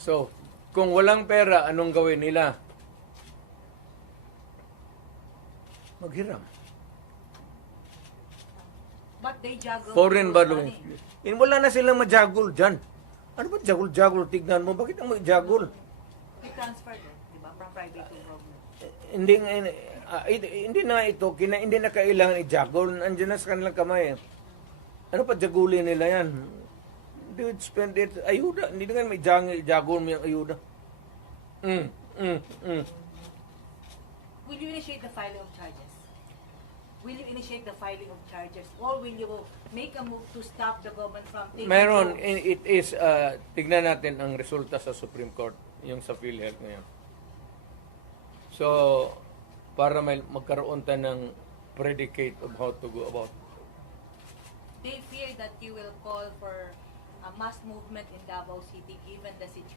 So, kung walang pera, anong gawin nila? Maghiram. But they juggle Foreign people's borrowing. money. Wala na silang majagul dyan. Ano ba jagul-jagul? Tignan mo, bakit ang majagul? They transfer them, di ba? From private to government. Hindi na ito, hindi na kailangan i-jagul. Andiyan na sa kanilang kamay. Ano pa jagulin nila yan? They would spend it, ayuda. Hindi na may jagul mo yung ayuda. Will you initiate the filing of charges? Will you initiate the filing of charges? Or will you make a move to stop the government from taking Meron, loans? it is, tignan natin ang resulta sa Supreme Court, yung sa PhilHealth ngayon. So, para may magkaroon tayo ng predicate of how to go about. They fear that you will call for a mass movement in Davao City given the situation.